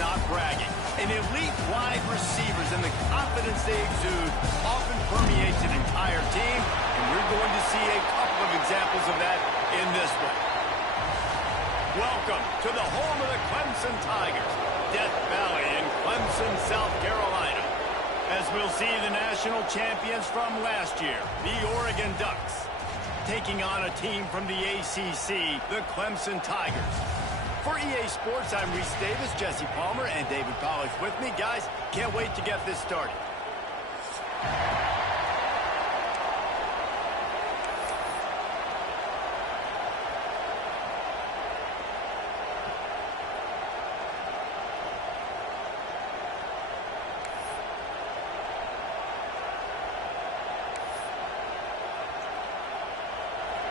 not bragging. An elite wide receivers and the confidence they exude often permeates an entire team, and we're going to see a couple of examples of that in this one. Welcome to the home of the Clemson Tigers, Death Valley in Clemson, South Carolina. As we'll see the national champions from last year, the Oregon Ducks, taking on a team from the ACC, the Clemson Tigers. For EA Sports, I'm Reese Davis, Jesse Palmer, and David Pollack with me. Guys, can't wait to get this started.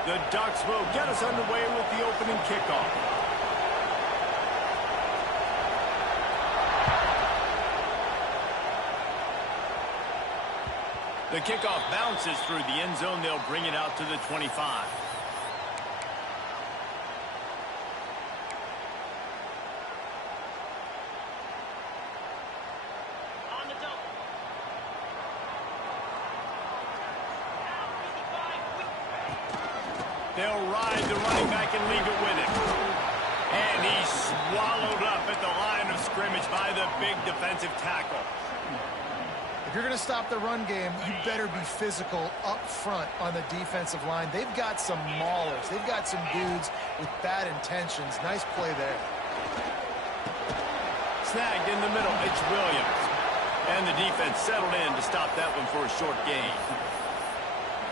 The Ducks will get us underway with the opening kickoff. The kickoff bounces through the end zone. They'll bring it out to the 25. On the double. They'll ride the running back and leave it with him. And he Swallowed up at the line of scrimmage by the big defensive tackle. If you're going to stop the run game, you better be physical up front on the defensive line. They've got some maulers. They've got some dudes with bad intentions. Nice play there. Snagged in the middle. It's Williams. And the defense settled in to stop that one for a short gain.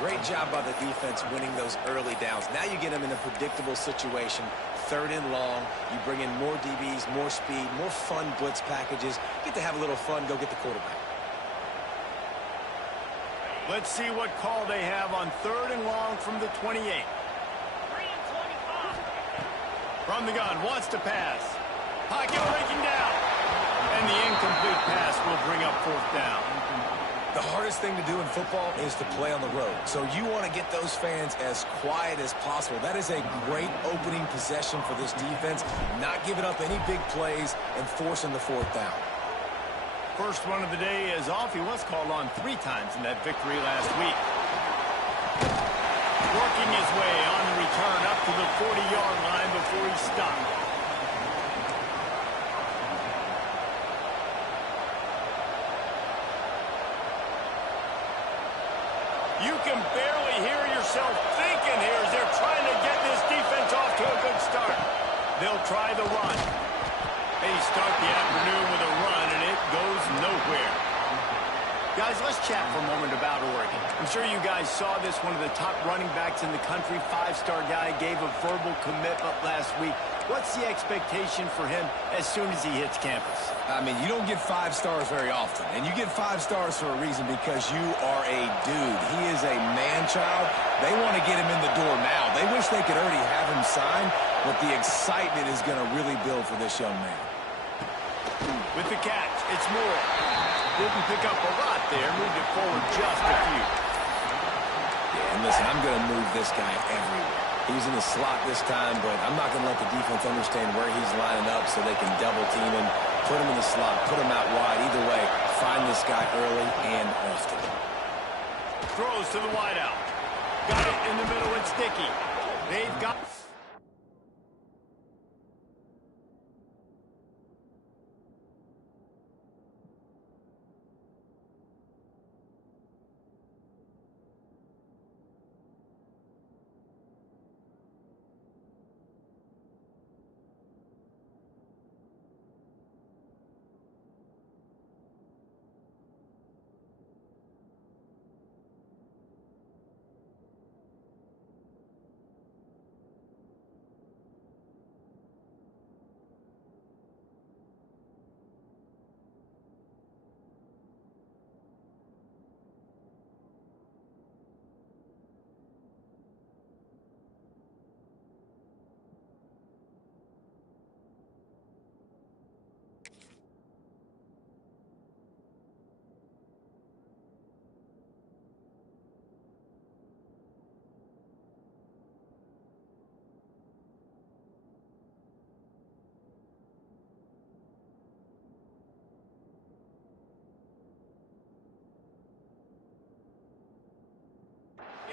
Great job by the defense winning those early downs. Now you get them in a predictable situation. 3rd and long. You bring in more DBs, more speed, more fun blitz packages. Get to have a little fun. Go get the quarterback. Let's see what call they have on 3rd and long from the 28. From the gun, wants to pass. Pocket breaking down. And the incomplete pass will bring up 4th down. The hardest thing to do in football is to play on the road. So you want to get those fans as quiet as possible. That is a great opening possession for this defense. Not giving up any big plays and forcing the 4th down. First run of the day is off. He was called on 3 times in that victory last week. Working his way on the return up to the 40-yard line before he stopped. You can barely hear yourself thinking here as they're trying to get this defense off to a good start. They'll try the run. They start the afternoon with a run, and it goes nowhere. Guys, let's chat for a moment about Oregon. I'm sure you guys saw this. One of the top running backs in the country, 5-star guy, gave a verbal commitment last week. What's the expectation for him as soon as he hits campus? I mean, you don't get 5 stars very often. And you get 5 stars for a reason, because you are a dude. He is a man-child. They want to get him in the door now. They wish they could already have him signed, but the excitement is going to really build for this young man. With the catch, it's Moore. Didn't pick up a lot there. Moved it forward just a few. Yeah, and listen, I'm going to move this guy everywhere. He's in the slot this time, but I'm not going to let the defense understand where he's lining up so they can double team him, put him in the slot, put him out wide. Either way, find this guy early and often. Throws to the wideout. Got it in the middle. It's Dickey. They've got...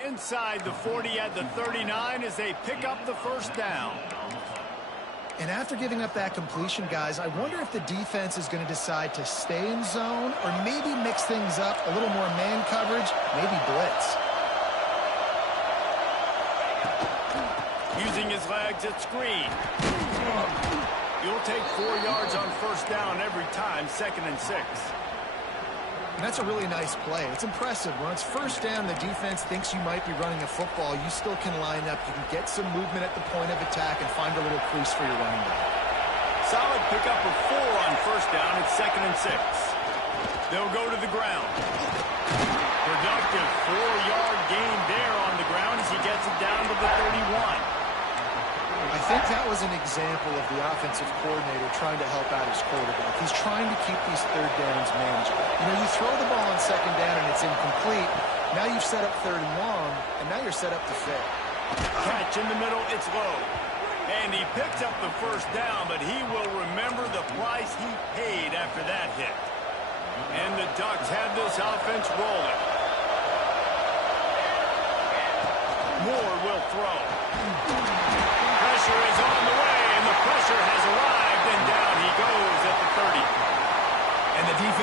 Inside the 40 at the 39 as they pick up the 1st down. And after giving up that completion, guys, I wonder if the defense is going to decide to stay in zone or maybe mix things up, a little more man coverage, maybe blitz. Using his legs at screen. You'll take 4 yards on 1st down every time, 2nd and 6. And that's a really nice play. It's impressive. When it's 1st down, the defense thinks you might be running a football. You still can line up. You can get some movement at the point of attack and find a little crease for your running back. Solid pickup of 4 on 1st down. It's 2nd and 6. They'll go to the ground. Productive 4-yard gain there on the ground as he gets it down to the 31. I think that was an example of the offensive coordinator trying to help out his quarterback. He's trying to keep these 3rd downs manageable. You know, you throw the ball on 2nd down and it's incomplete. Now you've set up 3rd and long, and now you're set up to fail. Catch in the middle, it's low. And he picked up the 1st down, but he will remember the price he paid after that hit. And the Ducks have this offense rolling. Moore will throw. Pressure is on the way, and the pressure has arrived.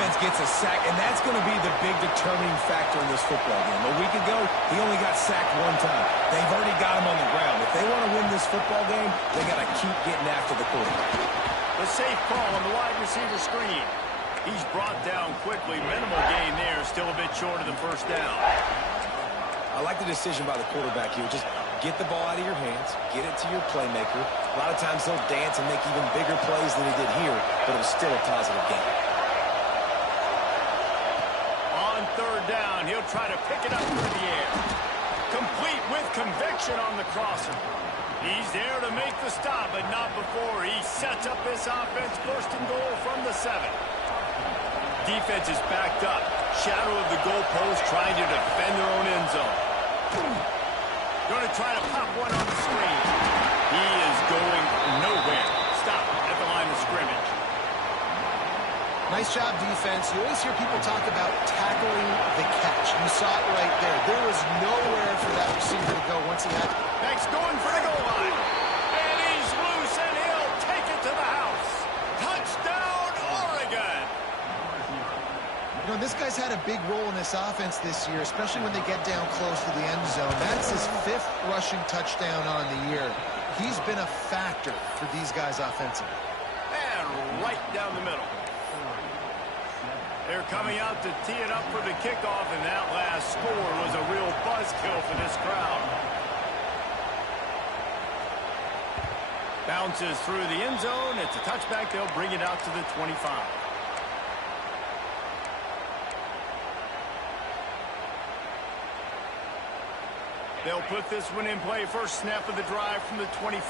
defense gets a sack, and that's going to be the big determining factor in this football game. A week ago, he only got sacked one time. They've already got him on the ground. If they want to win this football game, they got to keep getting after the quarterback. The safe call on the wide receiver screen. He's brought down quickly. Minimal gain there, still a bit short of the first down. I like the decision by the quarterback here. Just get the ball out of your hands, get it to your playmaker. A lot of times he'll dance and make even bigger plays than he did here, but it was still a positive game. On third down, he'll try to pick it up through the air. Complete with conviction on the crosser. He's there to make the stop, but not before he sets up this offense. First and goal from the 7. Defense is backed up. Shadow of the goalpost, trying to defend their own end zone. Going to try to pop one on the screen. He is going nowhere. Stop at the line of scrimmage. Nice job, defense. You always hear people talk about tackling the catch. You saw it right there. There was nowhere for that receiver to go once he had it. Next, going for the goal line. And he's loose, and he'll take it to the house. Touchdown, Oregon. You know, this guy's had a big role in this offense this year, especially when they get down close to the end zone. That's his 5th rushing touchdown on the year. He's been a factor for these guys offensively. And right down the middle. They're coming out to tee it up for the kickoff, and that last score was a real buzzkill for this crowd. Bounces through the end zone. It's a touchback. They'll bring it out to the 25. They'll put this one in play. First snap of the drive from the 25.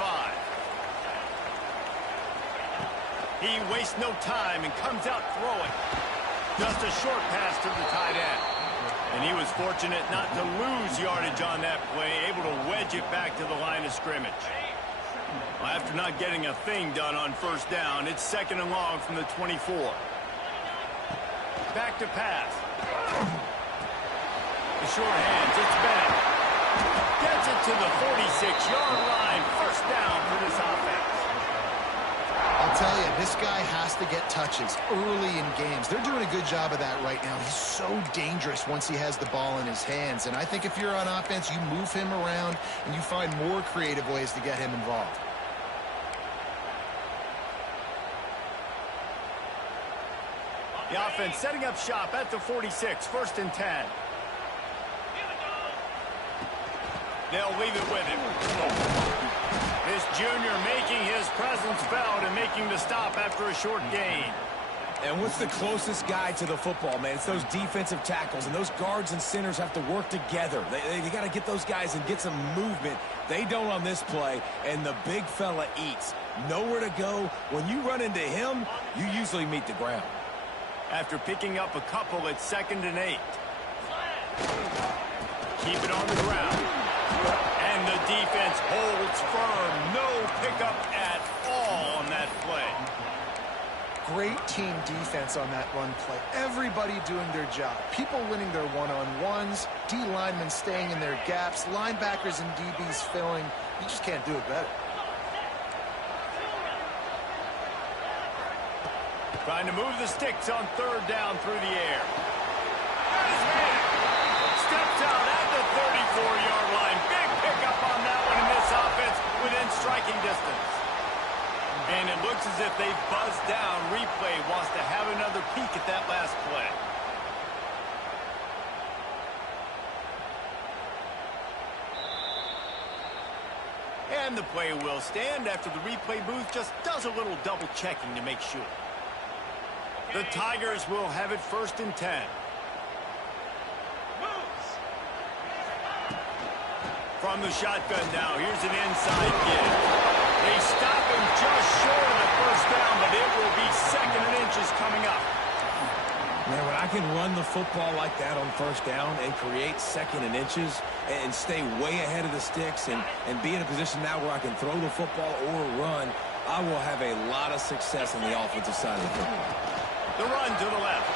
He wastes no time and comes out throwing. Just a short pass to the tight end. And he was fortunate not to lose yardage on that play, able to wedge it back to the line of scrimmage. Well, after not getting a thing done on first down, it's 2nd and long from the 24. Back to pass. The short hands, it's Bennett. Gets it to the 46-yard line. First down for this offense. I'll tell you, this guy has to get touches early in games. They're doing a good job of that right now. He's so dangerous once he has the ball in his hands. And I think if you're on offense, you move him around and you find more creative ways to get him involved. The offense setting up shop at the 46, 1st and 10. They'll leave it with him. This junior making his presence felt and making the stop after a short gain. And what's the closest guy to the football, man? It's those defensive tackles, and those guards and centers have to work together. They got to get those guys and get some movement. They don't on this play, and the big fella eats. Nowhere to go. When you run into him, you usually meet the ground. After picking up a couple, it's 2nd and 8. Keep it on the ground. And the defense holds firm. No pickup at all on that play. Great team defense on that run play. Everybody doing their job. People winning their one-on-ones, D linemen staying in their gaps, linebackers and DBs filling. You just can't do it better. Trying to move the sticks on 3rd down through the air. Steps out at the 34-yard line. Big pickup on that one in this offense within striking distance. And it looks as if they've buzzed down. Replay wants to have another peek at that last play. And the play will stand after the replay booth just does a little double checking to make sure. The Tigers will have it 1st and 10. From the shotgun now, here's an inside give. They stop him just short of the first down, but it will be 2nd and inches coming up. Man, when I can run the football like that on first down and create 2nd and inches and stay way ahead of the sticks and be in a position now where I can throw the football or run, I will have a lot of success on the offensive side of the football. The run to the left.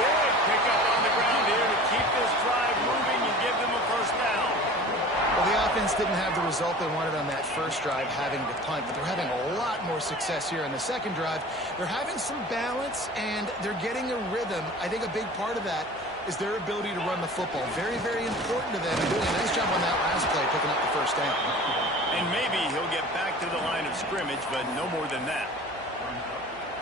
Big pickup on the ground here to keep this drive moving and give them a first down. Well, the offense didn't have the result they wanted on that first drive, having to punt, but they're having a lot more success here in the second drive. They're having some balance, and they're getting a rhythm. I think a big part of that is their ability to run the football. Very, very important to them. And doing a nice job on that last play, picking up the first down. And maybe he'll get back to the line of scrimmage, but no more than that.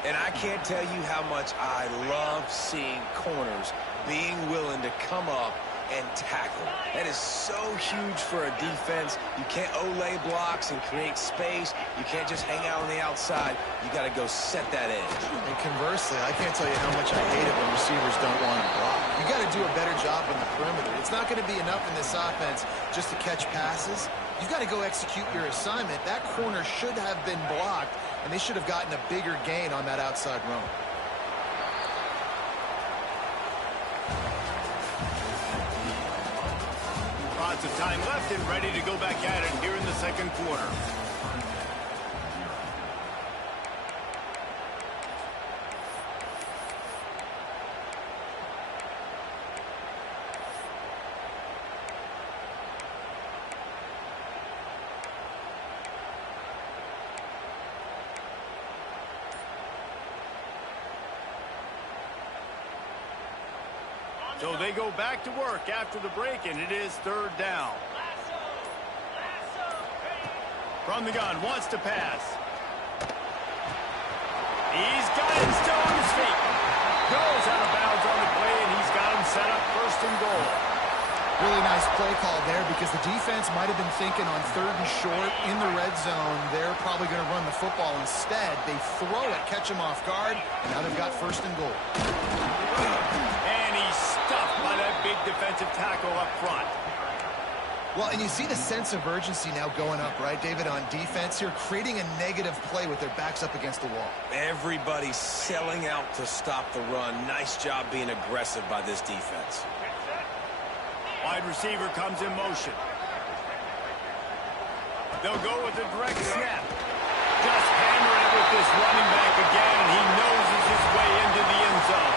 And I can't tell you how much I love seeing corners being willing to come up and tackle. That is so huge for a defense. You can't olay blocks and create space. You can't just hang out on the outside. You got to go set that edge. And conversely, I can't tell you how much I hate it when receivers don't want to block. You got to do a better job on the perimeter. It's not going to be enough in this offense just to catch passes. You've got to go execute your assignment. That corner should have been blocked, and they should have gotten a bigger gain on that outside run. Lots of time left and ready to go back at it here in the second quarter. So they go back to work after the break, and it is third down. From the gun, wants to pass. He's got him still on his feet. Goes out of bounds on the play, and he's got him set up first and goal. Really nice play call there because the defense might have been thinking on third and short in the red zone. They're probably going to run the football. Instead, they throw it, catch him off guard, and now they've got first and goal. And he's stuffed by that big defensive tackle up front. Well, and you see the sense of urgency now going up, right, David, on defense here, creating a negative play with their backs up against the wall. Everybody's selling out to stop the run. Nice job being aggressive by this defense. Wide receiver comes in motion. They'll go with a direct snap. Just hammering it with this running back again, and he noses his way into the end zone.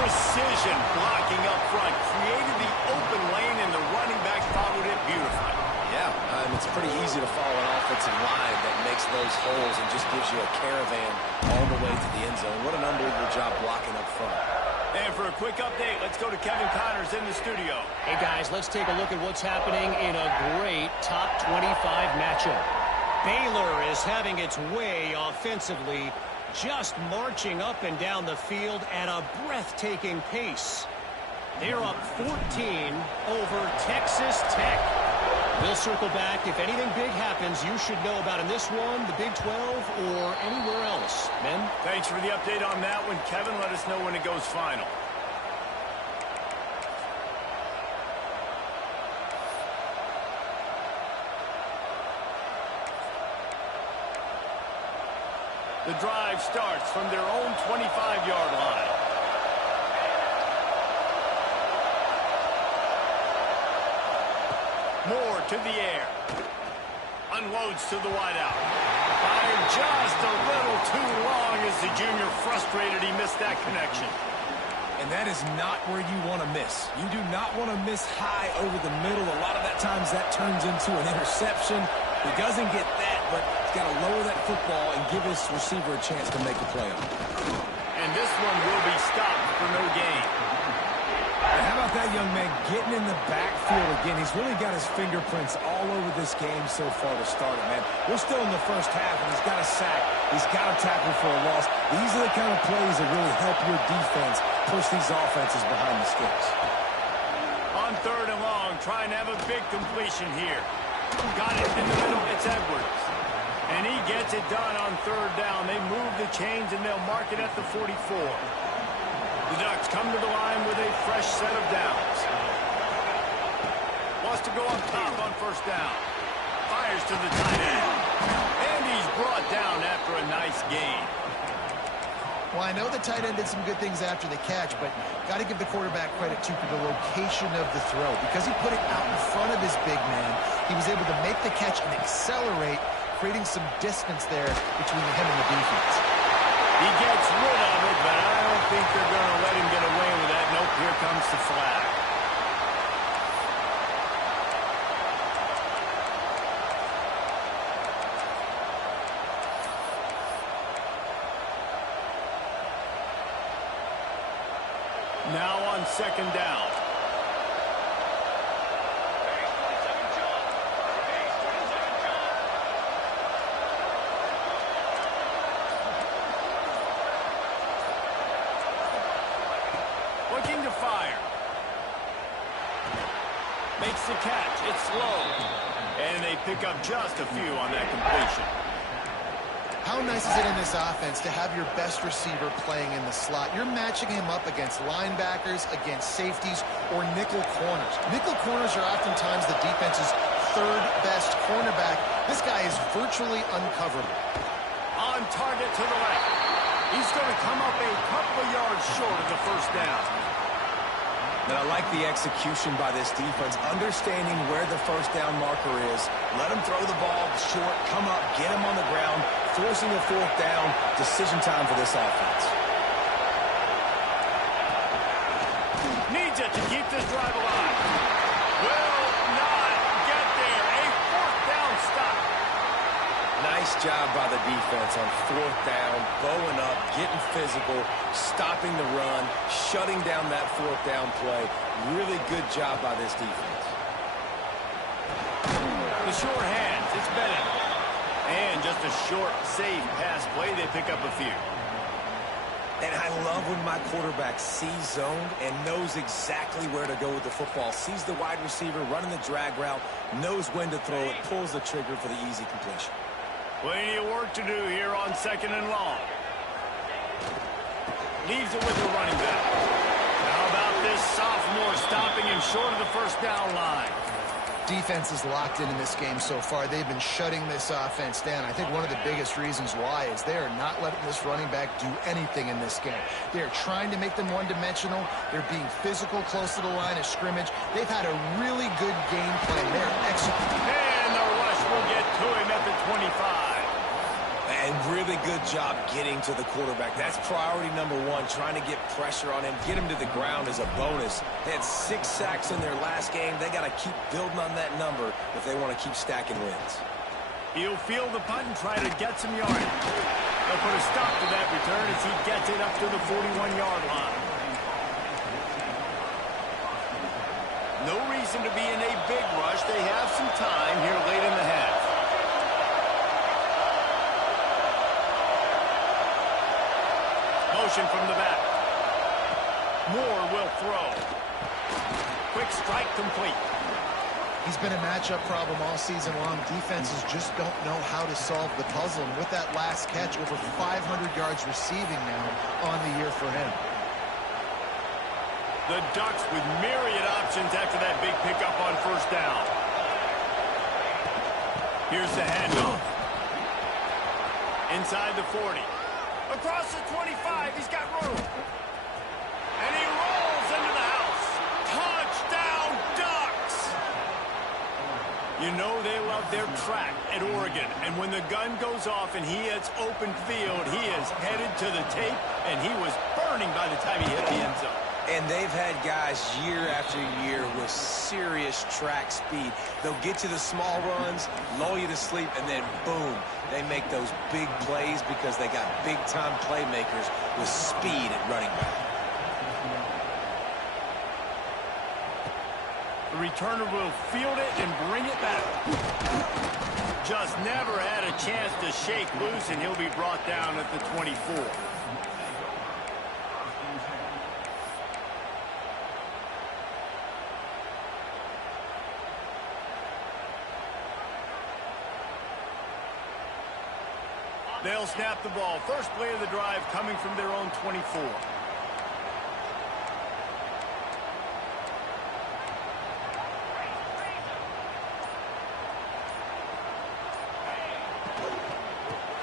Precision blocking up front, created the open lane, and the running back followed it beautifully. Yeah, it's pretty easy to follow an offensive line that makes those holes and just gives you a caravan all the way to the end zone. What an unbelievable job blocking up front. And for a quick update, let's go to Kevin Connors in the studio. Hey, guys, let's take a look at what's happening in a great top 25 matchup. Baylor is having its way offensively, just marching up and down the field at a breathtaking pace. They're up 14 over Texas Tech. We'll circle back. If anything big happens, you should know about in this one, the Big 12, or anywhere else. Men? Thanks for the update on that one, Kevin. Let us know when it goes final. The drive starts from their own 25-yard line. Moore to the air. Unloads to the wideout. Fired just a little too long as the junior frustrated he missed that connection. And that is not where you want to miss. You do not want to miss high over the middle. A lot of that times that turns into an interception. He doesn't get that, but he's got to lower that football and give his receiver a chance to make a play on it. And this one will be stopped for no gain. And how about that young man getting in the backfield again? He's really got his fingerprints all over this game so far to start it, man. We're still in the first half, and he's got a sack. He's got a tackle for a loss. These are the kind of plays that really help your defense push these offenses behind the sticks. On third and long, trying to have a big completion here. Got it in the middle. It's Edwards. And he gets it done on third down. They move the chains, and they'll mark it at the 44. The Ducks come to the line with a fresh set of downs. Wants to go up top on first down. Fires to the tight end. And he's brought down after a nice gain. Well, I know the tight end did some good things after the catch, but got to give the quarterback credit, too, for the location of the throw. Because he put it out in front of his big man, he was able to make the catch and accelerate, creating some distance there between him and the defense. He gets rid of it, but I don't think they're going to let him get away with that. Nope, here comes the flag. Now on second down. Looking to fire. Makes the catch. It's slow. And they pick up just a few on that completion. How nice is it in this offense to have your best receiver playing in the slot? You're matching him up against linebackers, against safeties, or nickel corners. Nickel corners are oftentimes the defense's third best cornerback. This guy is virtually uncoverable. On target to the left. He's going to come up a couple of yards short of the first down. And I like the execution by this defense, understanding where the first down marker is. Let him throw the ball short, come up, get him on the ground, forcing a fourth down. Decision time for this offense. Needs it to keep this drive alive. Will not get there. A fourth down stop. Nice job by the defense on fourth down, bowing up, getting physical, stopping the run, shutting down that fourth down play. Really good job by this defense. The short hands, it's Bennett. And just a short, safe pass play, they pick up a few. And I love when my quarterback sees zoned and knows exactly where to go with the football. Sees the wide receiver running the drag route, knows when to throw it, pulls the trigger for the easy completion. Plenty of work to do here on second and long. Leaves it with the running back. How about this sophomore stopping him short of the first down line? Defense is locked in this game so far. They've been shutting this offense down. I think one of the biggest reasons why is they are not letting this running back do anything in this game. They are trying to make them one-dimensional. They're being physical close to the line of scrimmage. They've had a really good game plan. They're executing. And the rush will get to him at the 25. And really good job getting to the quarterback. That's priority number one, trying to get pressure on him, get him to the ground as a bonus. They had 6 sacks in their last game. They got to keep building on that number if they want to keep stacking wins. He'll field the punt and try to get some yardage. They'll put a stop to that return as he gets it up to the 41-yard line. No reason to be in a big rush. They have some time here late in the half. Motion from the back. Moore will throw. Quick strike complete. He's been a matchup problem all season long. Defenses just don't know how to solve the puzzle. And with that last catch, over 500 yards receiving now on the year for him. The Ducks with myriad options after that big pickup on first down. Here's the handoff. Inside the 40. Across the 25, he's got room. And he rolls into the house. Touchdown, Ducks! You know they love their track at Oregon. And when the gun goes off and he hits open field, he is headed to the tape, and he was burning by the time he hit the end zone. And they've had guys year after year with serious track speed. They'll get you the small runs, lull you to sleep, and then boom, they make those big plays because they got big-time playmakers with speed at running back. The returner will field it and bring it back. Just never had a chance to shake loose, and he'll be brought down at the 24. They'll snap the ball. First play of the drive coming from their own 24.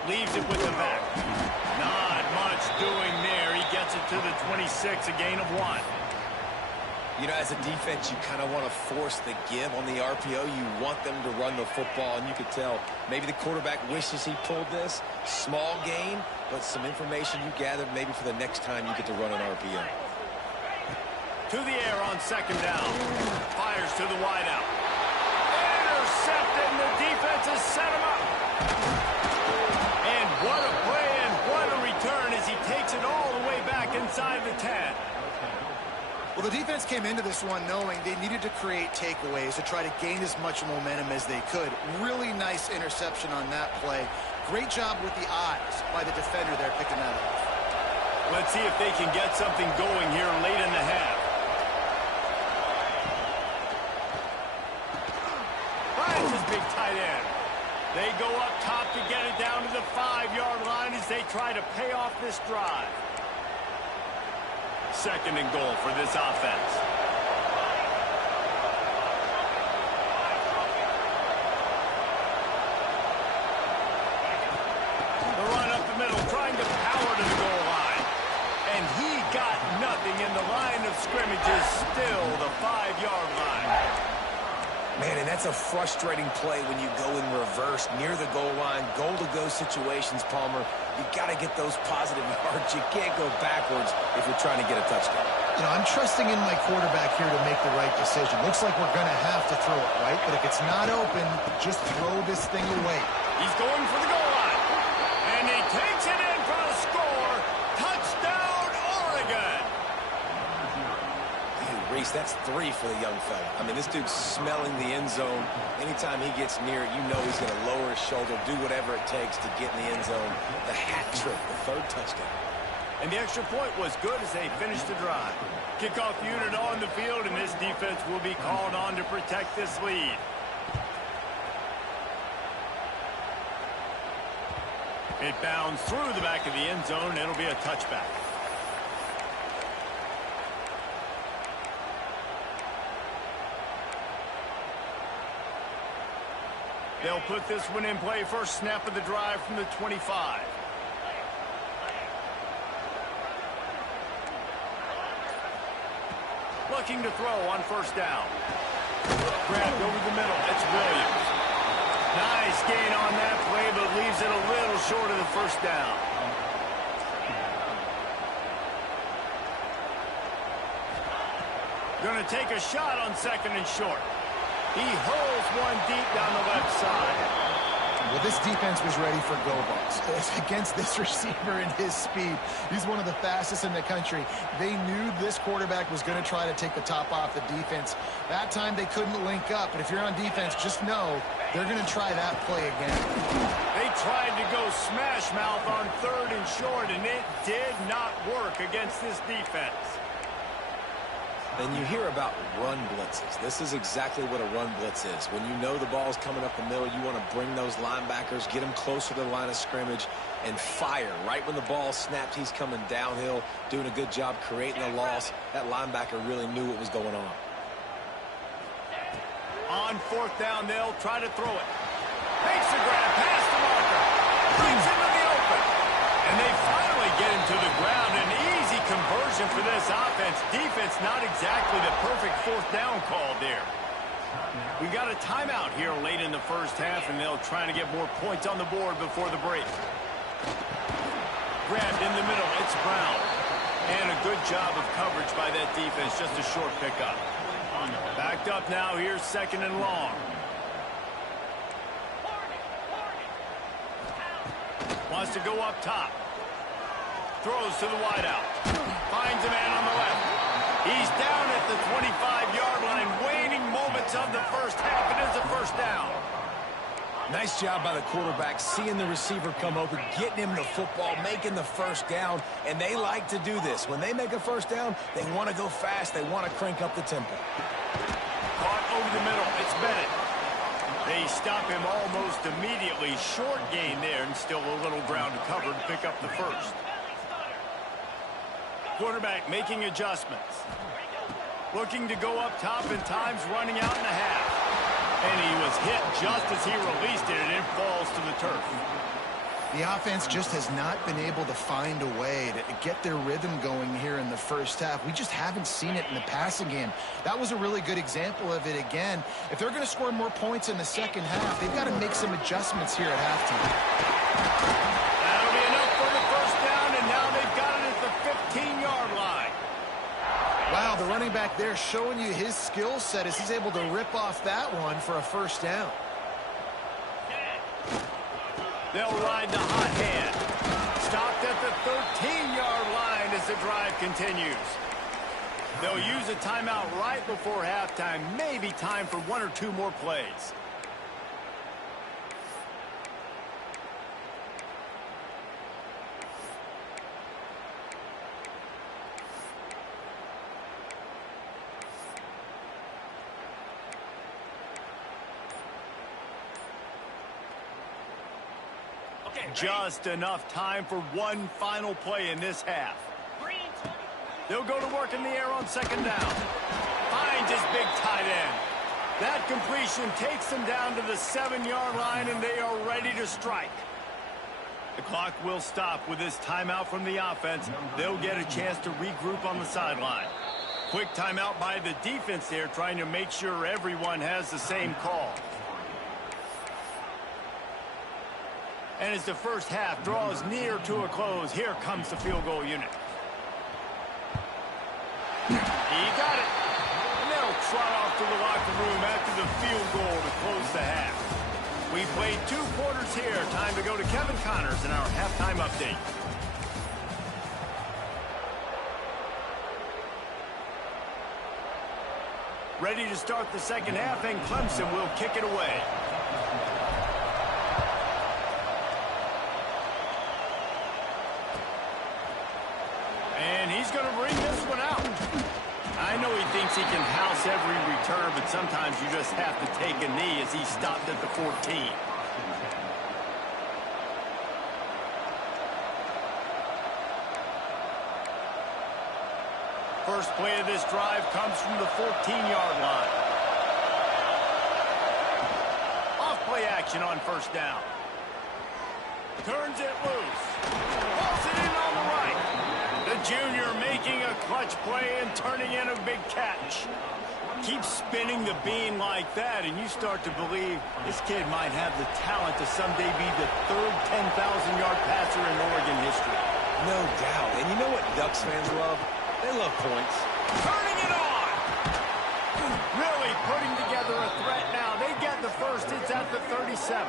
Leaves it with the back. Not much doing there. He gets it to the 26, a gain of 1. You know, as a defense, you kind of want to force the give on the RPO. You want them to run the football, and you could tell maybe the quarterback wishes he pulled this. Small gain, but some information you gathered maybe for the next time you get to run an RPO. To the air on second down. Fires to the wideout. Intercepted, and the defense has set him up. And what a play and what a return as he takes it all the way back inside the 10. Well, the defense came into this one knowing they needed to create takeaways to try to gain as much momentum as they could. Really nice interception on that play. Great job with the eyes by the defender there picking that off. Let's see if they can get something going here late in the half. Finds his big tight end. They go up top to get it down to the 5-yard line as they try to pay off this drive. Second and goal for this offense. The run up the middle, trying to power to the goal line. And he got nothing in the line of scrimmages, still the 5-yard line. Man, and that's a frustrating play when you go in reverse near the goal line. Goal-to-go situations, Palmer. You got to get those positive yards. You can't go backwards if you're trying to get a touchdown. You know, I'm trusting in my quarterback here to make the right decision. Looks like we're going to have to throw it, right? But if it's not open, just throw this thing away. He's going for the goal line. And he takes it in for a score. Touchdown, Oregon. Reese, that's 3 for the young fella. I mean, this dude's smelling the end zone. Anytime he gets near it, you know he's going to lower his shoulder, do whatever it takes to get in the end zone. The hat trick, the 3rd touchdown. And the extra point was good as they finished the drive. Kickoff unit on the field, and this defense will be called on to protect this lead. It bounds through the back of the end zone. It'll be a touchback. They'll put this one in play. First snap of the drive from the 25. Looking to throw on first down. Grabbed over the middle. It's Williams. Nice gain on that play, but leaves it a little short of the first down. Going to take a shot on second and short. He hurls one deep down the left side. Well, this defense was ready for go balls. Against this receiver and his speed, he's one of the fastest in the country. They knew this quarterback was going to try to take the top off the defense. That time they couldn't link up, but if you're on defense, just know they're going to try that play again. They tried to go smash mouth on third and short, and it did not work against this defense. And you hear about run blitzes. This is exactly what a run blitz is. When you know the ball's coming up the middle, you want to bring those linebackers, get them closer to the line of scrimmage, and fire. Right when the ball snapped, he's coming downhill, doing a good job creating a loss. That linebacker really knew what was going on. On fourth down, they'll try to throw it. Makes the grab, past the marker. Brings him to the open. And they finally get him to the ground. An easy conversion for this offense. Defense not exactly the perfect fourth down call there. We got a timeout here late in the first half, and they'll try to get more points on the board before the break. Grabbed in the middle. It's Brown. And a good job of coverage by that defense. Just a short pickup. Backed up now. Here's second and long. Wants to go up top. Throws to the wideout. Finds a man on the left. He's down at the 25-yard line. Waning moments of the first half. It is a first down. Nice job by the quarterback, seeing the receiver come open, getting him the football, making the first down, and they like to do this. When they make a first down, they want to go fast. They want to crank up the tempo. Caught over the middle. It's Bennett. They stop him almost immediately. Short gain there, and still a little ground to cover to pick up the first. Quarterback making adjustments. Looking to go up top, and time's running out in the half. And he was hit just as he released it, and it falls to the turf. The offense just has not been able to find a way to get their rhythm going here in the first half. We just haven't seen it in the passing game. That was a really good example of it again. If they're going to score more points in the second half, they've got to make some adjustments here at halftime. That'll be enough for the first down, and now they've got it at the 15-yard line. Wow, the running back there showing you his skill set as he's able to rip off that one for a first down. They'll ride the hot hand. Stopped at the 13-yard line as the drive continues. They'll use a timeout right before halftime. Maybe time for one or two more plays. Just enough time for one final play in this half. They'll go to work in the air on second down. Finds his big tight end. That completion takes them down to the 7-yard line, and they are ready to strike. The clock will stop with this timeout from the offense. They'll get a chance to regroup on the sideline. Quick timeout by the defense there, trying to make sure everyone has the same call. And as the first half draws near to a close, here comes the field goal unit. He got it. And they'll trot off to the locker room after the field goal to close the half. We played 2 quarters here. Time to go to Kevin Connors in our halftime update. Ready to start the second half, and Clemson will kick it away. And he's going to bring this one out. I know he thinks he can house every return, but sometimes you just have to take a knee as he stopped at the 14. First play of this drive comes from the 14-yard line. Off play action on first down. Turns it loose. Pulls it in on the right. The junior making a clutch play and turning in a big catch. Keep spinning the bean like that, and you start to believe this kid might have the talent to someday be the 3rd 10,000-yard passer in Oregon history. No doubt. And you know what Ducks fans love? They love points. Turning it on! Really putting together a threat now. They get the first. It's at the 37.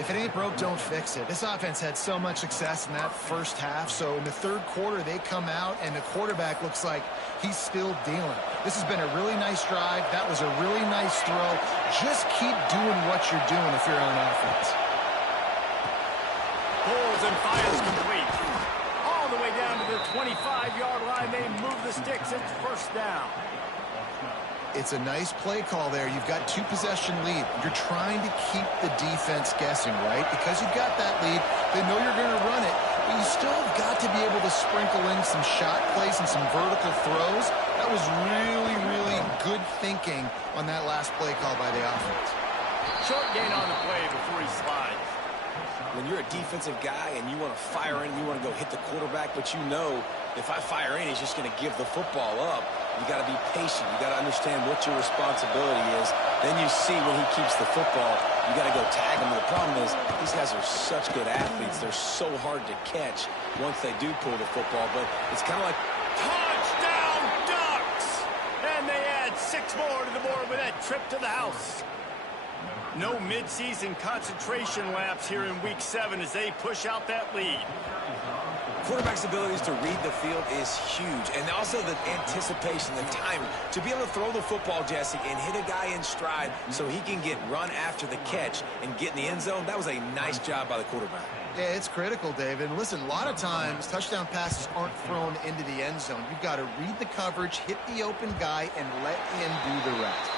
If it ain't broke, don't fix it. This offense had so much success in that first half, so in the third quarter, they come out, and the quarterback looks like he's still dealing. This has been a really nice drive. That was a really nice throw. Just keep doing what you're doing if you're on offense. Pulls and fires complete. All the way down to the 25-yard line. They move the sticks. It's first down. It's a nice play call there. You've got 2-possession lead. You're trying to keep the defense guessing, right? Because you've got that lead, they know you're going to run it, but you still have got to be able to sprinkle in some shot plays and some vertical throws. That was really, really good thinking on that last play call by the offense. Short gain on the play before he slides. When you're a defensive guy and you want to fire in, you want to go hit the quarterback, but you know if I fire in, he's just going to give the football up. You got to be patient. You got to understand what your responsibility is. Then you see when he keeps the football, you got to go tag him. The problem is these guys are such good athletes. They're so hard to catch once they do pull the football. But it's kind of like touchdown Ducks! And they add 6 more to the board with that trip to the house. No midseason concentration laps here in Week 7 as they push out that lead. Quarterback's abilities to read the field is huge. And also the anticipation, the timing. To be able to throw the football, Jesse, and hit a guy in stride so he can get run after the catch and get in the end zone, that was a nice job by the quarterback. Yeah, it's critical, David. And listen, a lot of times touchdown passes aren't thrown into the end zone. You've got to read the coverage, hit the open guy, and let him do the rest.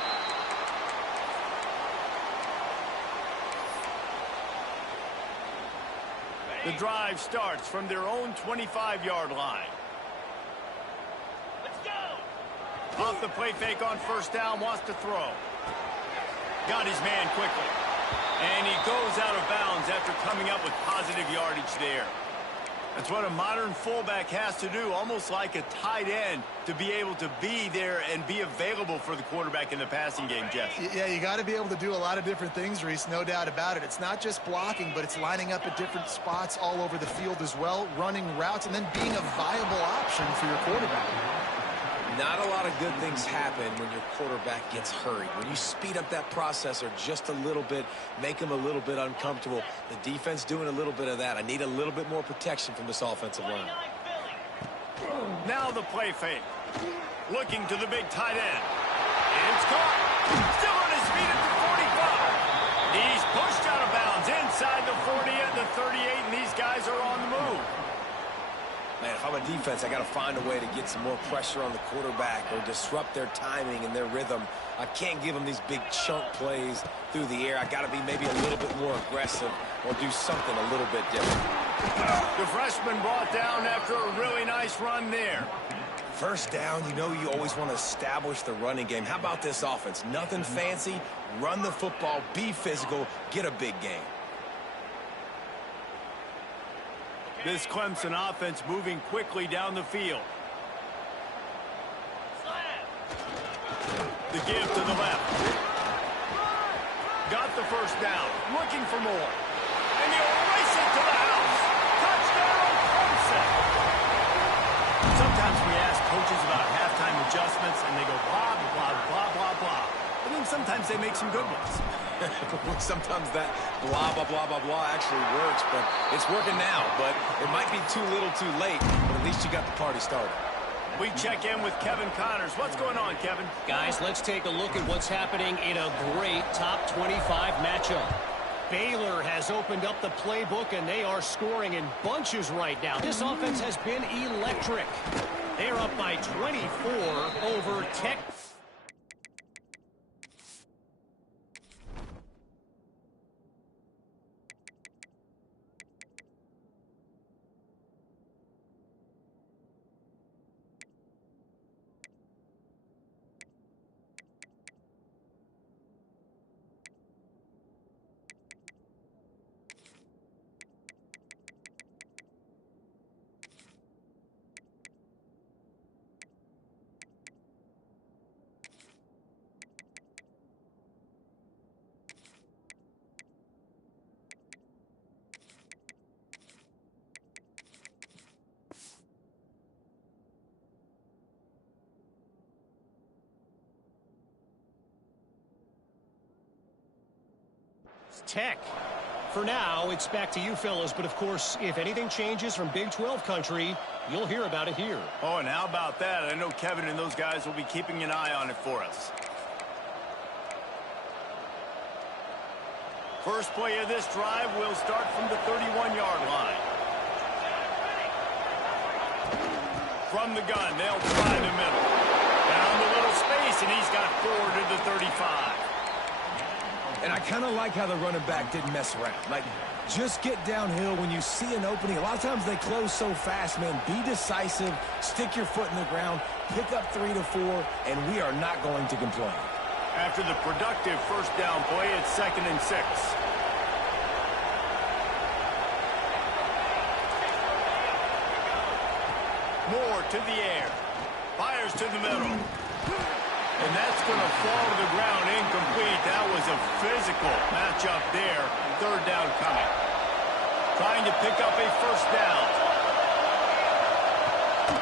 The drive starts from their own 25-yard line. Let's go! Off the play fake on first down, wants to throw. Got his man quickly. And he goes out of bounds after coming up with positive yardage there. That's what a modern fullback has to do, almost like a tight end, to be able to be there and be available for the quarterback in the passing game, Jeff. Yeah, you got to be able to do a lot of different things, Reese, no doubt about it. It's not just blocking, but it's lining up at different spots all over the field as well, running routes, and then being a viable option for your quarterback. Not a lot of good things happen when your quarterback gets hurried. When you speed up that processor just a little bit, make him a little bit uncomfortable. The defense doing a little bit of that. I need a little bit more protection from this offensive line. Now the play fake. Looking to the big tight end. It's caught. Still on his feet at the 45. He's pushed out of bounds inside the 40 at the 38, and these guys are on the move. Man, if I'm a defense, I got to find a way to get some more pressure on the quarterback or disrupt their timing and their rhythm. I can't give them these big chunk plays through the air. I got to be maybe a little bit more aggressive or do something a little bit different. The freshman brought down after a really nice run there. First down, you know you always want to establish the running game. How about this offense? Nothing fancy. Run the football, be physical, get a big gain. This Clemson offense moving quickly down the field. The give to the left. Got the first down. Looking for more. And he'll race it to the house. Touchdown, Clemson. Sometimes we ask coaches about halftime adjustments, and they go blah, blah, blah, blah, blah. But then sometimes they make some good ones. Sometimes that blah, blah, blah, blah, blah actually works, but it's working now. But it might be too little too late, but at least you got the party started. We check in with Kevin Connors. What's going on, Kevin? Guys, let's take a look at what's happening in a great top 25 matchup. Baylor has opened up the playbook, and they are scoring in bunches right now. This offense has been electric. They're up by 24 over Tech. Tech. For now, it's back to you fellas, but of course, if anything changes from Big 12 country, you'll hear about it here. Oh, and how about that? I know Kevin and those guys will be keeping an eye on it for us. First play of this drive will start from the 31-yard line. From the gun, they'll try the middle. Down the little space, and he's got 4 to the 35. And I kind of like how the running back didn't mess around. Like, just get downhill when you see an opening. A lot of times they close so fast, man. Be decisive, stick your foot in the ground, pick up 3 to 4, and we are not going to complain. After the productive first down play, it's 2nd and 6. Moore to the air. Fires to the middle. And that's going to fall to the ground incomplete. That was a physical matchup there. 3rd down coming. Trying to pick up a first down.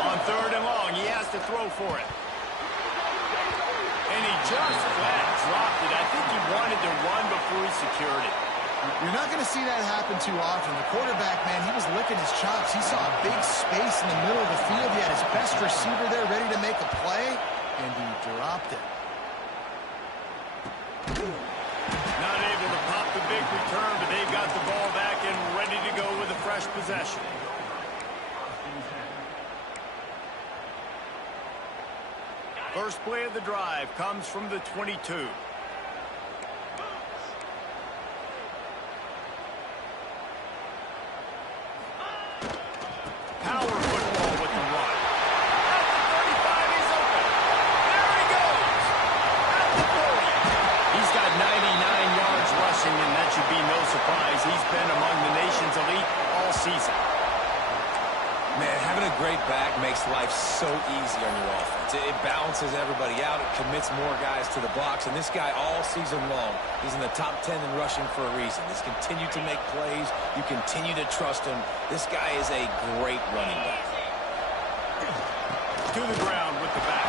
On 3rd and long, he has to throw for it. And he just flat dropped it. I think he wanted to run before he secured it. You're not going to see that happen too often. The quarterback, man, he was licking his chops. He saw a big space in the middle of the field. He had his best receiver there ready to make a play, and he dropped it. Not able to pop the big return, but they've got the ball back and ready to go with a fresh possession. First play of the drive comes from the 22. Power football with the run. At the 35, he's open. There he goes. At the 40. He's got 99 yards rushing, and that should be no surprise. He's been among the nation's elite all season. Man, having a great back makes life so easy on your offense. It balances everybody out. It commits more guys to the box. And this guy all season long, he's in the top 10 in rushing for a reason. He's continued to make plays. You continue to trust him. This guy is a great running back. To the ground with the back.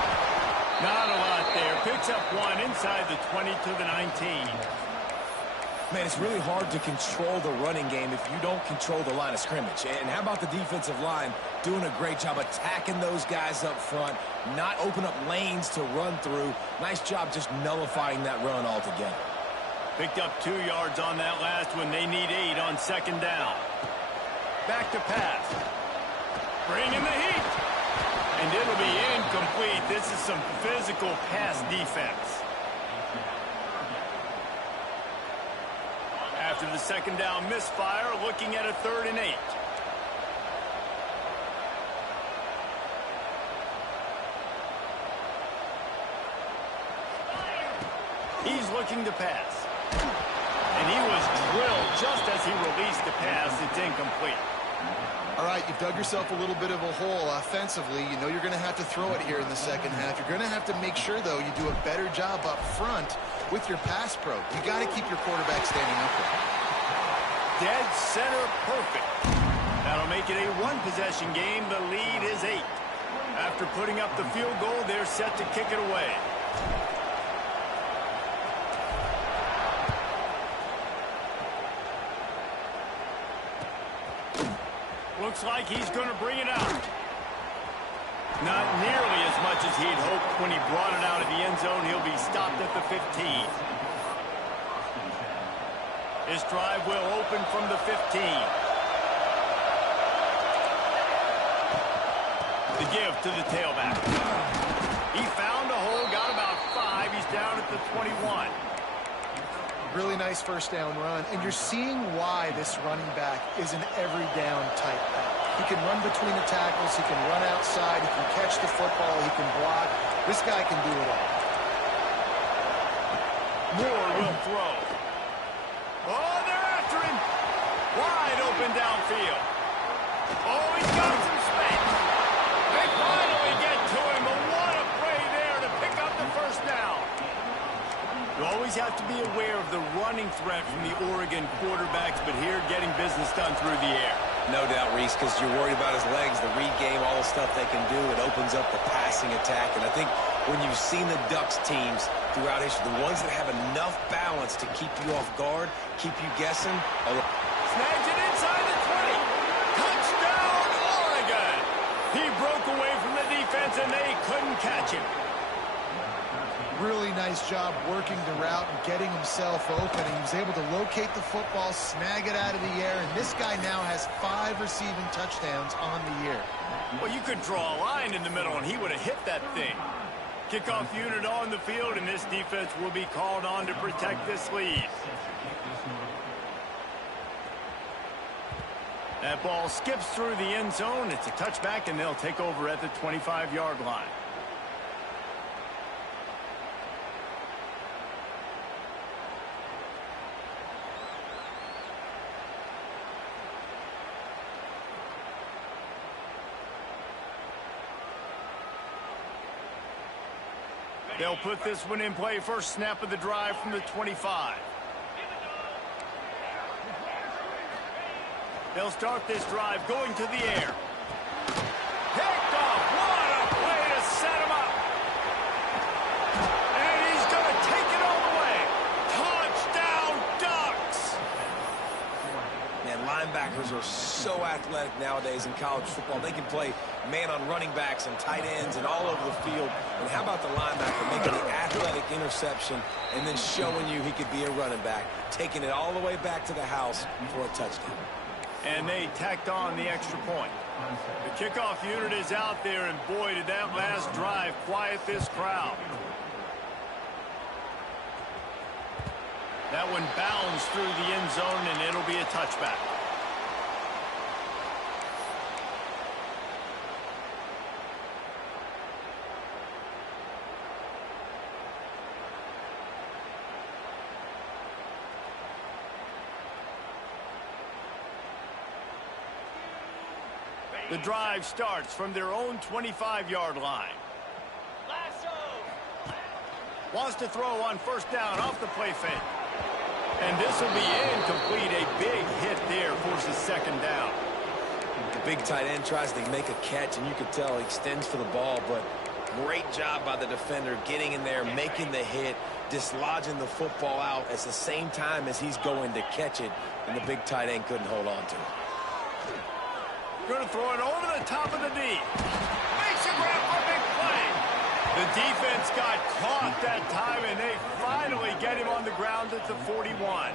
Not a lot there. Picks up 1 inside the 20 to the 19. Man, it's really hard to control the running game if you don't control the line of scrimmage. And how about the defensive line doing a great job attacking those guys up front, not open up lanes to run through. Nice job just nullifying that run altogether. Picked up 2 yards on that last one. They need 8 on second down. Back to pass. Bringing the heat. And it'll be incomplete. This is some physical pass defense. After the second down misfire, looking at a 3rd and 8. He's looking to pass. And he was drilled just as he released the pass. It's incomplete. All right, you've dug yourself a little bit of a hole offensively. You know you're going to have to throw it here in the second half. You're going to have to make sure, though, you do a better job up front with your pass pro. You got to keep your quarterback standing upright. Dead center perfect. That'll make it a 1-possession game. The lead is 8. After putting up the field goal, they're set to kick it away. Looks like he's going to bring it out. Not nearly as much as he'd hoped when he brought it out of the end zone. He'll be stopped at the 15. This drive will open from the 15. The give to the tailback. He found a hole, got about 5. He's down at the 21. Really nice first down run, and you're seeing why this running back is an every down type back. He can run between the tackles, he can run outside, he can catch the football, he can block. This guy can do it all. Moore will throw. Oh, they're after him. Wide open downfield. Oh, he's got some space. They finally get to him, but what a play there to pick up the first down. You always have to be aware of the running threat from the Oregon quarterbacks, but here getting business done through the air. No doubt, Reese, because you're worried about his legs, the read game, all the stuff they can do. It opens up the passing attack. And I think when you've seen the Ducks teams throughout history, the ones that have enough balance to keep you off guard, keep you guessing. Snags it inside the 20. Touchdown, Oregon. He broke away from the defense, and they couldn't catch him. Really nice job working the route and getting himself open. He was able to locate the football, snag it out of the air, and this guy now has 5 receiving touchdowns on the year. Well, you could draw a line in the middle, and he would have hit that thing. Kickoff unit on the field, and this defense will be called on to protect this lead. That ball skips through the end zone. It's a touchback, and they'll take over at the 25-yard line. They'll put this one in play. First snap of the drive from the 25. They'll start this drive going to the air. Picked off. What a play to set him up. And he's going to take it all the way. Touchdown, Ducks. Man, linebackers are so athletic nowadays in college football. They can play man on running backs and tight ends and all over the field. And how about the linebacker making the athletic interception and then showing you he could be a running back, taking it all the way back to the house for a touchdown. And they tacked on the extra point. The kickoff unit is out there, and boy, did that last drive quiet this crowd. That one bounds through the end zone, and it'll be a touchback. The drive starts from their own 25-yard line. Wants to throw on first down off the play fake. And this will be incomplete. A big hit there forces second down. The big tight end tries to make a catch, and you can tell he extends for the ball, but Great job by the defender getting in there, making the hit, dislodging the football out at the same time as he's going to catch it, and the big tight end couldn't hold on to it. Going to throw it over the top of the D. Makes a grab for a big play. The defense got caught that time, and they finally get him on the ground at the 41.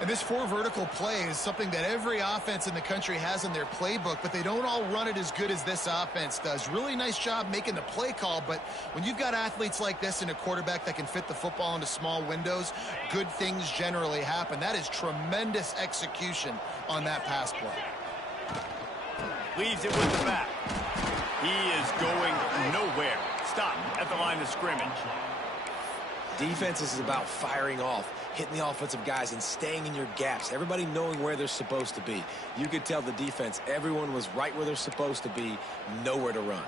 And this four vertical play is something that every offense in the country has in their playbook, but they don't all run it as good as this offense does. Really nice job making the play call, but when you've got athletes like this and a quarterback that can fit the football into small windows, good things generally happen. That is tremendous execution on that pass play. Leaves it with the back. He is going nowhere. Stop at the line of scrimmage. Defense is about firing off, hitting the offensive guys and staying in your gaps. Everybody knowing where they're supposed to be. You could tell the defense, everyone was right where they're supposed to be, nowhere to run.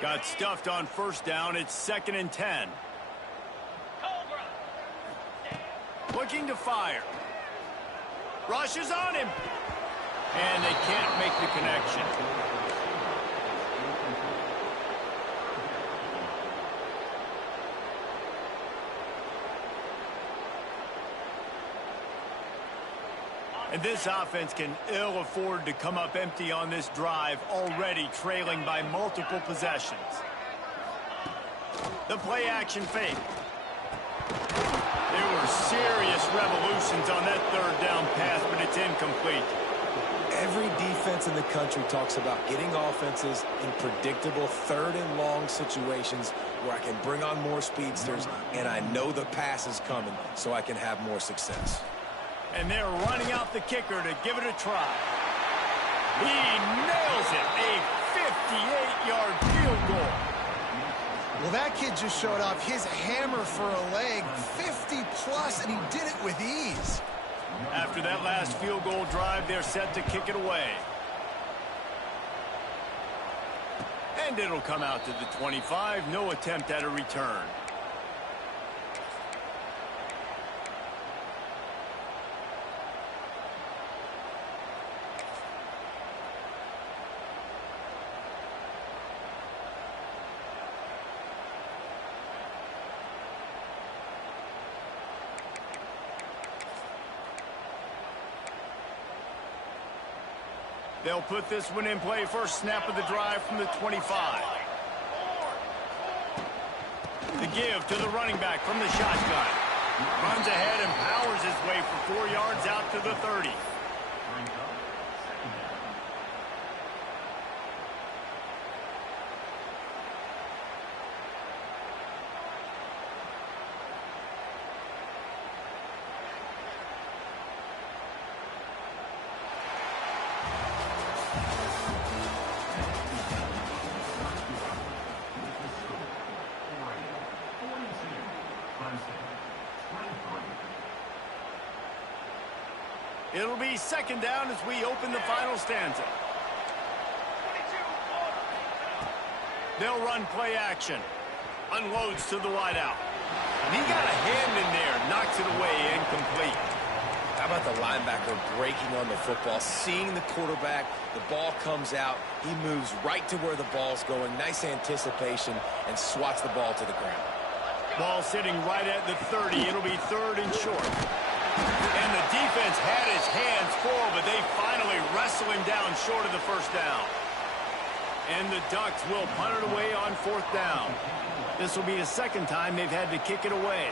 Got stuffed on first down. It's 2nd and 10. Looking to fire. Rushes on him. And they can't make the connection. And this offense can ill afford to come up empty on this drive, already trailing by multiple possessions. The play action fake. There were serious revolutions on that 3rd down pass, but it's incomplete. Every defense in the country talks about getting offenses in predictable 3rd and long situations where I can bring on more speedsters and I know the pass is coming so I can have more success. And they're running out the kicker to give it a try. He nails it. A 58-yard field goal. Well, that kid just showed off his hammer for a leg, 50-plus, and he did it with ease. After that last field goal drive, they're set to kick it away. And it'll come out to the 25. No attempt at a return. They'll put this one in play. First snap of the drive from the 25. The give to the running back from the shotgun. Runs ahead and powers his way for 4 yards out to the 30. It'll be 2nd down as we open the final stanza. They'll run play action. Unloads to the wideout. And he got a hand in there. Knocks it away, incomplete. How about the linebacker breaking on the football, seeing the quarterback, the ball comes out, he moves right to where the ball's going, nice anticipation, and swats the ball to the ground. Ball sitting right at the 30. It'll be 3rd and short. And the defense had his hands full, but they finally wrestle him down short of the first down. And the Ducks will punt it away on 4th down. This will be the 2nd time they've had to kick it away.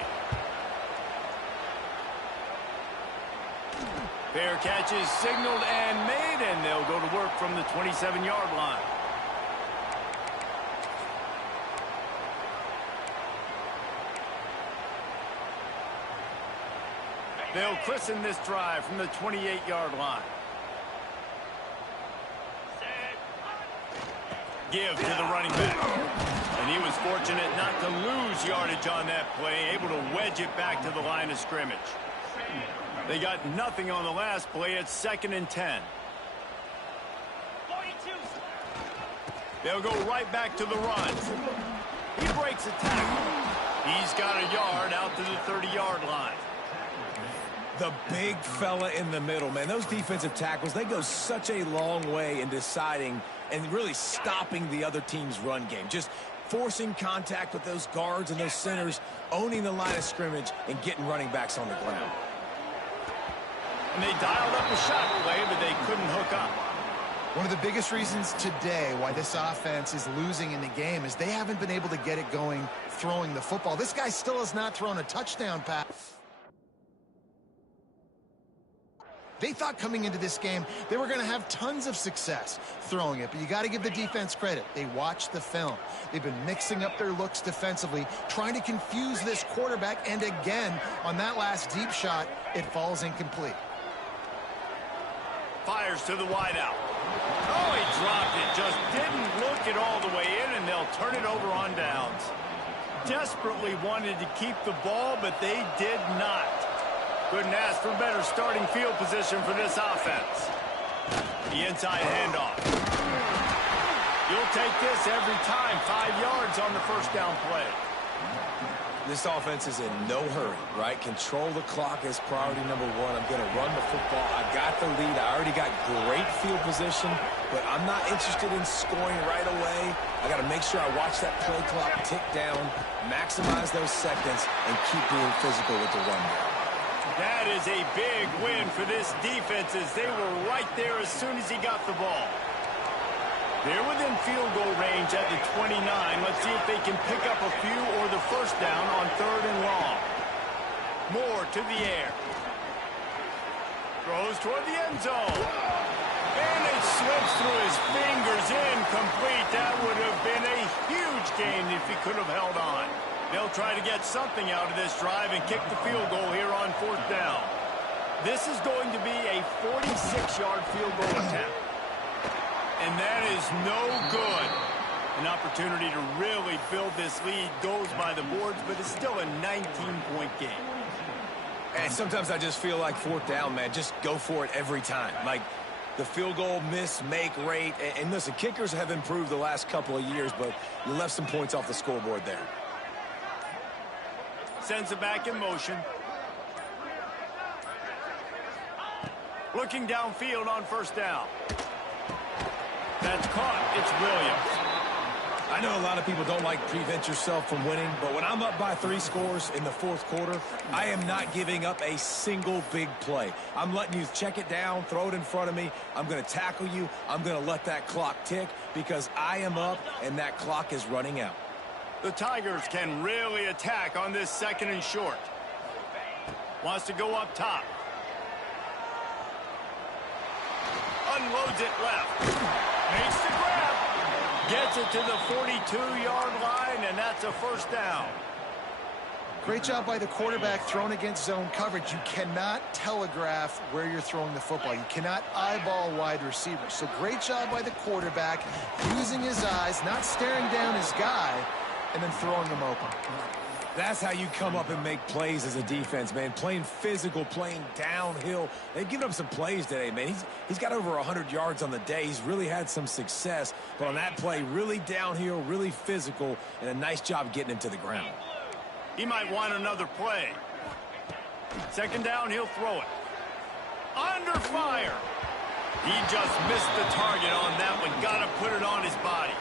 Fair catch is signaled and made, and they'll go to work from the 27-yard line. They'll christen this drive from the 28-yard line. Give to the running back. And he was fortunate not to lose yardage on that play, able to wedge it back to the line of scrimmage. They got nothing on the last play. It's 2nd and 10. They'll go right back to the run. He breaks a tackle. He's got a yard out to the 30-yard line. The big fella in the middle, man. Those defensive tackles, they go such a long way in deciding and really stopping the other team's run game. Just forcing contact with those guards and those centers, owning the line of scrimmage, and getting running backs on the ground. And they dialed up a shot play, but they couldn't hook up. One of the biggest reasons today why this offense is losing in the game is they haven't been able to get it going throwing the football. This guy still has not thrown a touchdown pass. They thought coming into this game they were going to have tons of success throwing it, but you got to give the defense credit. They watched the film. They've been mixing up their looks defensively, trying to confuse this quarterback, and again, on that last deep shot, it falls incomplete. Fires to the wideout. Oh, he dropped it. Just didn't look it all the way in, and they'll turn it over on downs. Desperately wanted to keep the ball, but they did not. Couldn't ask for better starting field position for this offense. The inside handoff. You'll take this every time. 5 yards on the first down play. This offense is in no hurry, right? Control the clock is priority number one. I'm going to run the football. I got the lead. I already got great field position, but I'm not interested in scoring right away. I got to make sure I watch that play clock tick down, maximize those seconds, and keep being physical with the run game. That is a big win for this defense as they were right there as soon as he got the ball. They're within field goal range at the 29. Let's see if they can pick up a few or the first down on 3rd and long. Moore to the air. Throws toward the end zone. And it slips through his fingers, incomplete. That would have been a huge gain if he could have held on. They'll try to get something out of this drive and kick the field goal here on 4th down. This is going to be a 46-yard field goal attempt. And that is no good. An opportunity to really build this lead goes by the boards, but it's still a 19-point game. And sometimes I just feel like 4th down, man. Just go for it every time. Like the field goal miss-make rate. And listen, kickers have improved the last couple of years, but you left some points off the scoreboard there. Sends it back in motion. Looking downfield on 1st down. That's caught. It's Williams. I know a lot of people don't like prevent yourself from winning, but when I'm up by 3 scores in the 4th quarter, I am not giving up a single big play. I'm letting you check it down, throw it in front of me. I'm going to tackle you. I'm going to let that clock tick because I am up and that clock is running out. The Tigers can really attack on this 2nd and short. Wants to go up top. Unloads it left. Makes the grab. Gets it to the 42-yard line, and that's a 1st down. Great job by the quarterback thrown against zone coverage. You cannot telegraph where you're throwing the football. You cannot eyeball wide receivers. So great job by the quarterback using his eyes, not staring down his guy, and then throwing him open. That's how you come up and make plays as a defense, man. Playing physical, playing downhill. They've given up some plays today, man. He's got over 100 yards on the day. He's really had some success. But on that play, really downhill, really physical, and a nice job getting him to the ground. He might want another play. 2nd down, he'll throw it. Under fire. He just missed the target on that one. Got to put it on his body.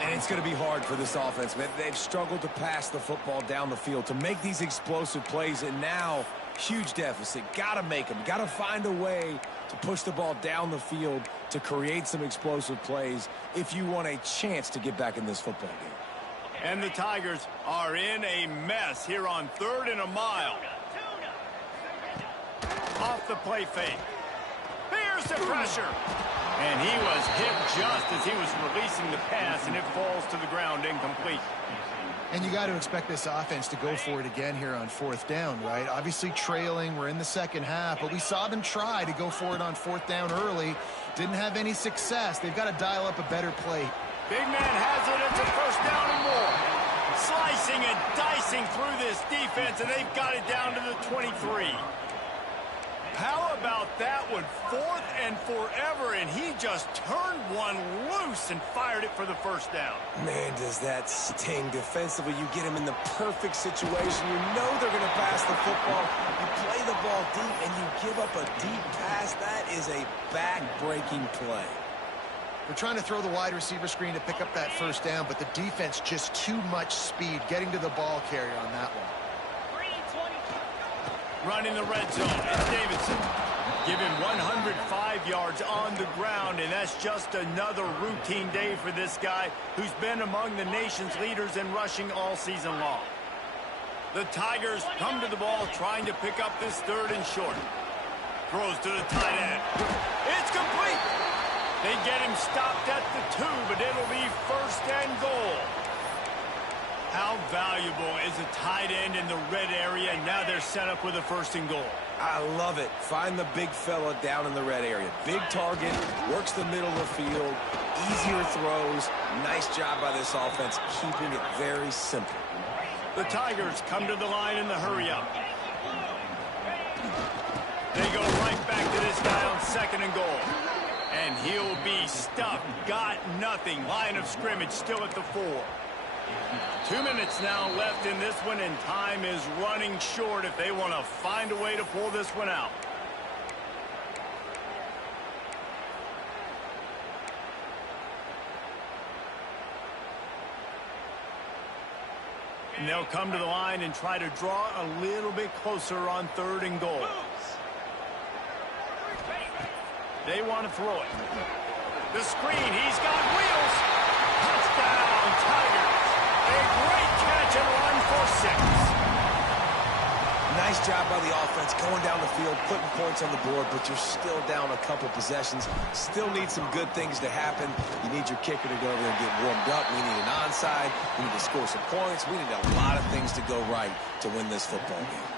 And it's going to be hard for this offense, man. They've struggled to pass the football down the field, to make these explosive plays, and now, huge deficit. Got to make them. Got to find a way to push the ball down the field to create some explosive plays if you want a chance to get back in this football game. And the Tigers are in a mess here on 3rd and a mile. Off the play fake. Here's the pressure. And he was hit just as he was releasing the pass, and it falls to the ground incomplete. And you got to expect this offense to go for it again here on 4th down, right? Obviously trailing, we're in the 2nd half, but we saw them try to go for it on 4th down early. Didn't have any success. They've got to dial up a better play. Big man has it. It's a 1st down and more. Slicing and dicing through this defense, and they've got it down to the 23. How about that one? 4th and forever, and he just turned one loose and fired it for the 1st down. Man, does that sting defensively. You get him in the perfect situation. You know they're going to pass the football. You play the ball deep, and you give up a deep pass. That is a back-breaking play. They're trying to throw the wide receiver screen to pick up that first down, but the defense just too much speed getting to the ball carrier on that one. Running the red zone, it's Davidson. Give him 105 yards on the ground, and that's just another routine day for this guy who's been among the nation's leaders in rushing all season long. The Tigers come to the ball trying to pick up this 3rd and short. Throws to the tight end. It's complete. They get him stopped at the 2, but it'll be 1st and goal. How valuable is a tight end in the red area? And now they're set up with a 1st and goal. I love it. Find the big fella down in the red area. Big target, works the middle of the field, easier throws. Nice job by this offense, keeping it very simple. The Tigers come to the line in the hurry-up. They go right back to this guy on 2nd and goal. And he'll be stuffed. Got nothing. Line of scrimmage still at the 4. 2 minutes now left in this one, and time is running short if they want to find a way to pull this one out. And they'll come to the line and try to draw a little bit closer on 3rd and goal. They want to throw it. The screen, he's got wheels. Touchdown, Tigers. A great catch and run for 6. Nice job by the offense going down the field, putting points on the board, but you're still down a couple possessions. Still need some good things to happen. You need your kicker to go over there and get warmed up. We need an onside. We need to score some points. We need a lot of things to go right to win this football game.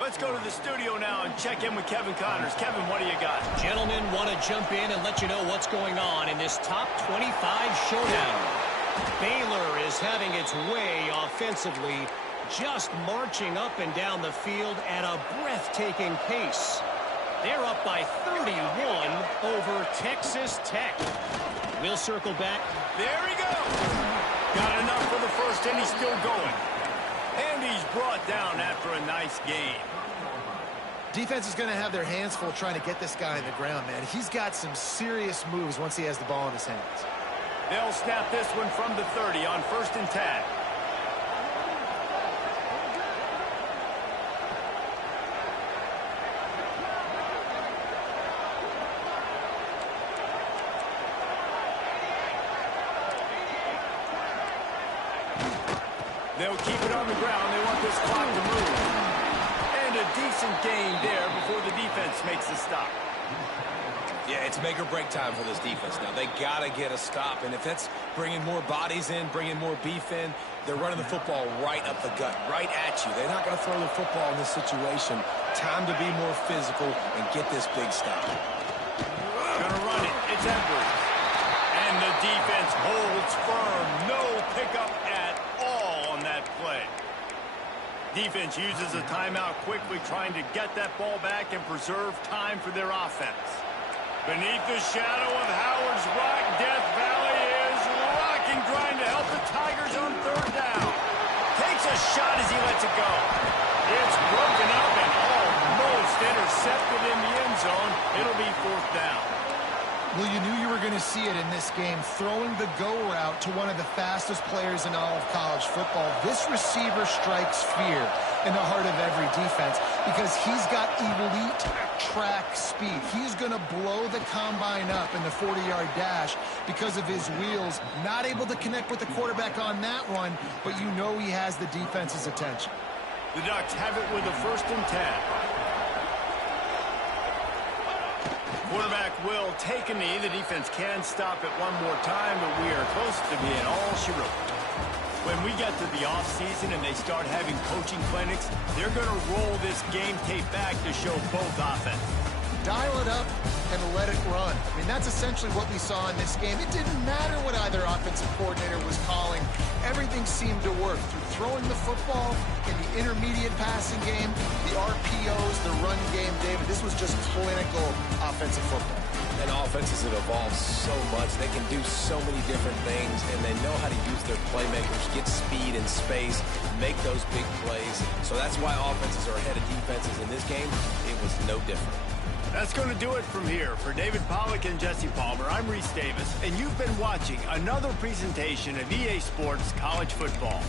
Let's go to the studio now and check in with Kevin Connors. Kevin, what do you got? Gentlemen, want to jump in and let you know what's going on in this top 25 showdown. Baylor is having its way offensively, just marching up and down the field at a breathtaking pace. They're up by 31 over Texas Tech. We'll circle back. There he goes. Got enough for the 1st, and he's still going. And he's brought down after a nice game. Defense is going to have their hands full trying to get this guy on the ground, man. He's got some serious moves once he has the ball in his hands. They'll snap this one from the 30 on 1st and 10. They'll keep it on the ground. They want this clock to move. And a decent gain there before the defense makes the stop. Yeah, it's make or break time for this defense now. They got to get a stop, and if that's bringing more bodies in, bringing more beef in, they're running the football right up the gut, right at you. They're not going to throw the football in this situation. Time to be more physical and get this big stop. Gonna run it. It's Edwards. And the defense holds firm. No pickup at all on that play. Defense uses a timeout quickly, trying to get that ball back and preserve time for their offense. Beneath the shadow of Howard's Rock, Death Valley is rocking, trying to help the Tigers on 3rd down. Takes a shot as he lets it go. It's broken up and almost intercepted in the end zone. It'll be 4th down. Well, you knew you were going to see it in this game, throwing the go route to one of the fastest players in all of college football. This receiver strikes fear in the heart of every defense because he's got elite track speed. He's going to blow the combine up in the 40-yard dash because of his wheels. Not able to connect with the quarterback on that one, but you know he has the defense's attention. The Ducks have it with a 1st and 10. Quarterback will take a knee. The defense can stop it one more time, but we are close to being all she wrote. When we get to the offseason and they start having coaching clinics, they're going to roll this game tape back to show both offenses. Dial it up and let it run. I mean, that's essentially what we saw in this game. It didn't matter what either offensive coordinator was calling. Everything seemed to work through throwing the football in the intermediate passing game, the RPOs, the run game. David, this was just clinical offensive football. And offenses have evolved so much. They can do so many different things, and they know how to use their playmakers, get speed and space, make those big plays. So that's why offenses are ahead of defenses in this game. It was no different. That's going to do it from here. here. For David Pollack and Jesse Palmer, I'm Reese Davis, and you've been watching another presentation of EA Sports College Football.